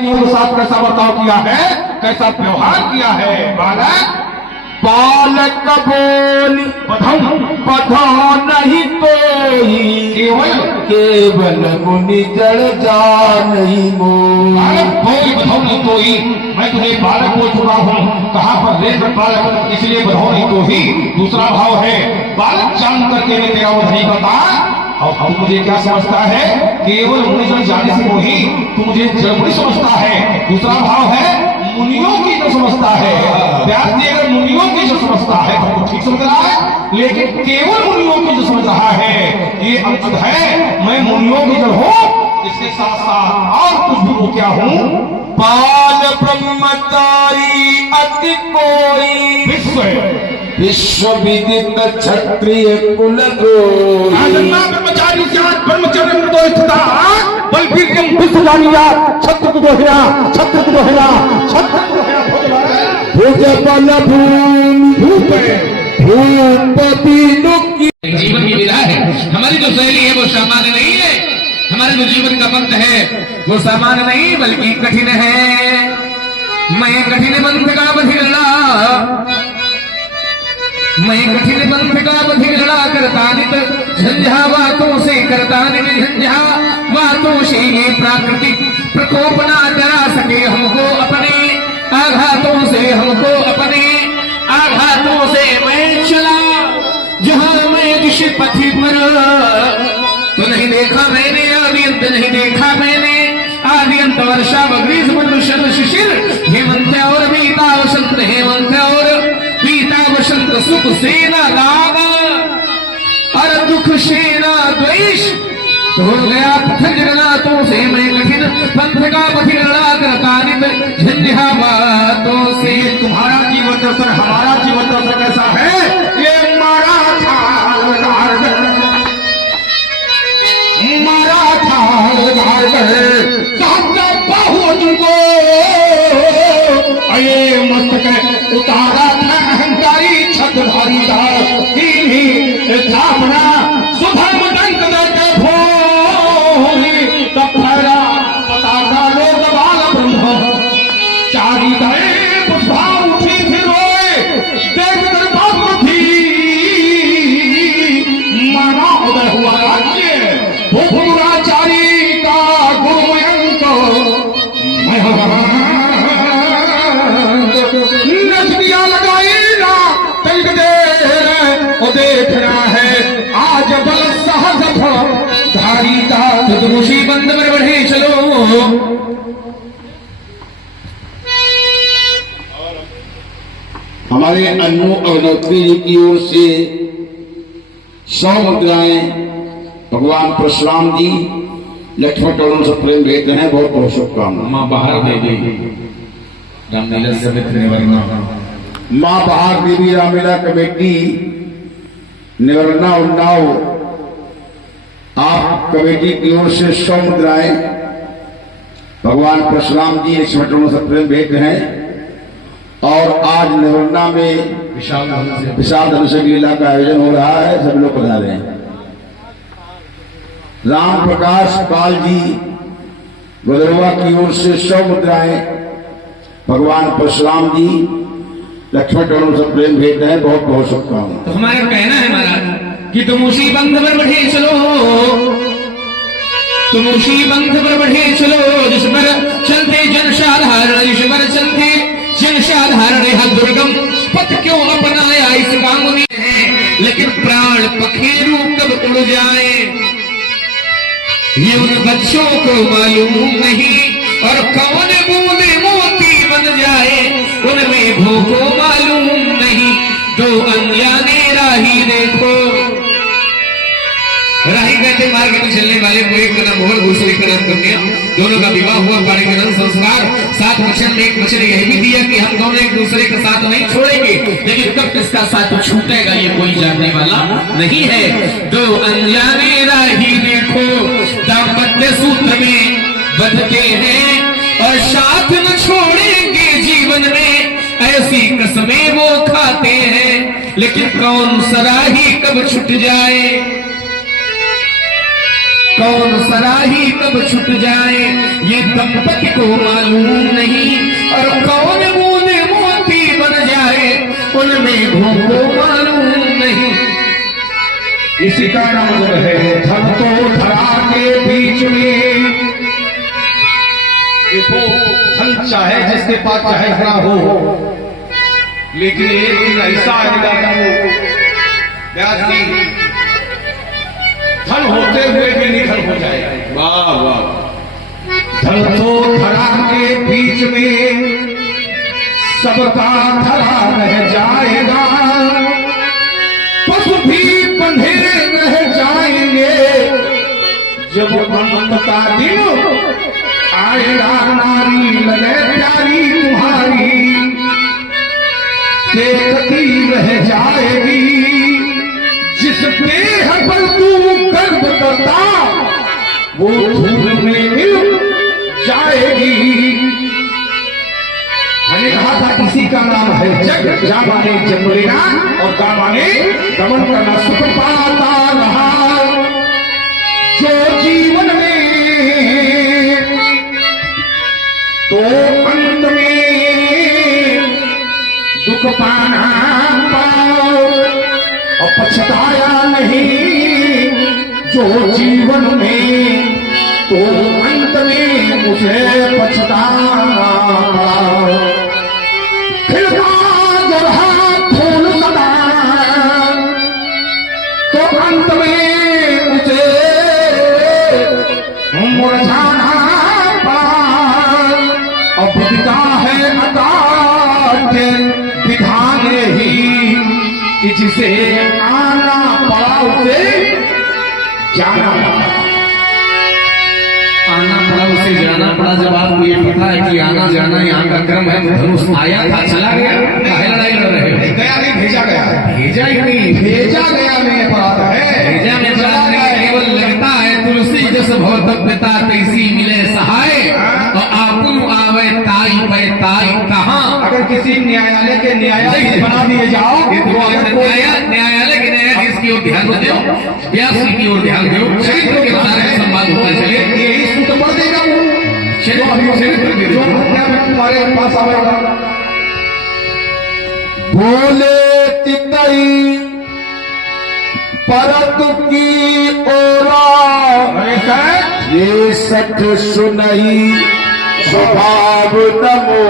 के साथ कैसा बर्ताव किया है, कैसा व्यवहार किया है। बालक बालक बोली बधो नहीं तो केवल मुनि जड़ जा नहीं बालक बोली बधो नहीं तो ही, मैं तुम्हें बालक बोल चुका हूँ, कहाँ पर ले बालक, इसलिए बधो नहीं तो ही दूसरा भाव है। बालक जान करके मैं तेरा वध नहीं करता। और तू मुझे क्या समझता है, केवल मुनि जड़ जाने से मोही, तू मुझे जड़ समझता है। दूसरा भाव है मुनियों की जो समझता है, व्यास जी अगर मुनियों की जो समझता है तो ठीक समझ रहा है, लेकिन केवल मुनियों की जो समझ रहा है ये अनुचित है। मैं मुनियों की जड़ हूँ, इसके साथ साथ और कुछ भी क्या हूँ। बाल ब्रह्मचारी अति कोई विश्व विदित क्षत्रिय कुल ब्रह्मचारी ब्रह्मचर्य बलबीर के विश्व जानिया छत्र को दोहरा, छत्र को दोहरा, छत्र को दोहरा भुज बल भूपति जीवन की विधा है। हमारी जो शैली है वो सामान्य नहीं है, हमारे जो जीवन का पंथ है वो सामान्य नहीं बल्कि कठिन है। मैं कठिन पंथ का बधिरड़ा, मैं कठिन पंथ का बधिरड़ा करता नित झंझा बातों से, करता नित झंझा बातों से। ये प्राकृतिक प्रकोप ना डरा सके हमको अपने आघातों से, हमको अपने आघातों से। मैं चला जहां मैं जिस पथी पर, तो नहीं देखा मैंने आदि अंत, नहीं देखा मैंने आदि अंत। वर्षा ग्रीष्म मनुष्य शिशिर हेमंत और बीता वसंत, हेमंत और बीता वसंत। सुख सेना दाग और दुख सेना द्वेष, हो गया पथ जगन्नाथों से। मैं कठिन पंथ का बधिरड़ा करता नित झंझा बातों से। तुम्हारा जीवन दर्शन हमारा जीवन दर्शन कैसा है, ये उतारा था अहंकारी छत्रधारी स्थापना सुधर्म दंत भोरी तब फहरा पताका लोक बाल ब्रह्म चारी गए पुष्पा उठी फिर रोए देख कर बागमती माना उदय हुआ राज्य भूपुराचारी का गुरुमयंक नजरिया लगाई ना तंग दे देखना है आज बल सहज धारी का। मुशी बंद पर बढ़े चलो। हमारे अन्नू अवधोत्री जी की ओर से 100 मुद्राएं भगवान परशुराम जी लक्ष्मण टोलों से प्रेम भेजते हैं। बहुत बहुत शुभकामनाएं। माँ बाहर देवी रामलीला समिति निवर्णा, माँ बहार देवी रामलीला कमेटी निवर्णा उन्नाव, आप कमेटी की ओर से 100 मुद्राएं भगवान परशुराम जी लक्ष्मण टोलों से प्रेम भेज हैं। और आज निवर्णा में विशाल धनुष लीला का आयोजन हो रहा है, सब लोग पधारे हैं। राम प्रकाश पाल जी गोदरवा की ओर से 100 मुद्राएं भगवान परशुराम जी लक्ष्मण टोलों से प्रेम भेजते हैं। बहुत बहुत शुभकामनाएं। तो हमारा कहना है महाराज कि तुम उसी पंथ पर बढ़े चलो, तुम उसी पंथ पर बढ़े चलो जिस पर चलते जन साधारण, जिस पर चलते जन साधारण। यह दुर्गम पथ क्यों अपनाया इस काम में है, लेकिन प्राण पखेरु कब उड़ जाए ये उन बच्चों को मालूम नहीं। और कौन बूंदे मोती बन जाए उनमें भूखो मालूम नहीं। दो अनजाने राही देखो, राही कहते मार्ग में चलने वाले को एक का नाम मोहन, दूसरे का नाम कन्या। दोनों का विवाह हुआ, पाणिग्रहण संस्कार। 7 वचन में एक वचन यह भी दिया कि हम दोनों एक दूसरे का साथ नहीं छोड़ेंगे, लेकिन कब किसका साथ छूटेगा ये कोई जानने वाला नहीं है। दो अनजाने राही देखो, दाम्पत्य सूत्र में बंधते हैं और साथ न छोड़ेंगे जीवन में। ऐसी कसमें वो खाते हैं, लेकिन कौन सा राही कब छूट जाए। कौन सराही कब छूट जाए ये दंपति को मालूम नहीं, और कौन बूंद मोती बन जाए उनमें को मालूम नहीं। इसी का नाम जो है धन तो धरा के बीच में। देखो धन चाहे जिसके पास चाहे धरा हो, लेकिन एक दिन ऐसा आएगा कि धन होते हुए भी निधन हो जाएगा। वाह वाह। धन तो धरा के बीच में सबका धरा रह जाएगा, पशु भी बंधे रह जाएंगे, जब अंत का दिन आएगा नारी लगे प्यारी तुम्हारी, देखती रह जाएगी जिस देह पर तू गर्व करता वो धूल में मिल जाएगी। मैंने कहा था किसी का नाम है जग, जा माने जन्म लेना और गा माने गमन करना। सुख पाता रहा जो जीवन में तो अंत में दुख पाना पाओ, और पछताया नहीं जो जीवन में तो अंत में मुझे पछताना पाओ। खिलता जो रहा फूल सदा तो अंत में मुझे मुरझाना पाओ, अब बिता है अकाट्य विधान ही कि जिसे आना पड़ा उसे जाना पड़ा। आना पड़ा उसे जाना पड़ा। जब आपको ये पता है कि आना जाना यहाँ का क्रम है, तो धनुष आया था चला गया, काहे लड़ाई लड़ रहे हो? गया नहीं भेजा गया, भेजा ही नहीं, भेजा गया में अपराध है। भेजा में अपराध नहीं, केवल लगता है तुलसी जस भव पिता तैसी मिले सहाय, और आपुन आवे ताई पे ताई कहाँ। अगर किसी न्यायालय के न्यायाधीश बना दिए जाओ न्यायालय के न्यायाधीश की ओर ध्यान दो, व्यास जी की ओर ध्यान दो, चरित्र के बारे में संवाद होता चले, यही सूत्र बढ़ देगा वो चरित्र जो हत्या में तुम्हारे पास आवेगा। बोले तितई परत की ओरा ये सठ सुनई स्वभाव नमो।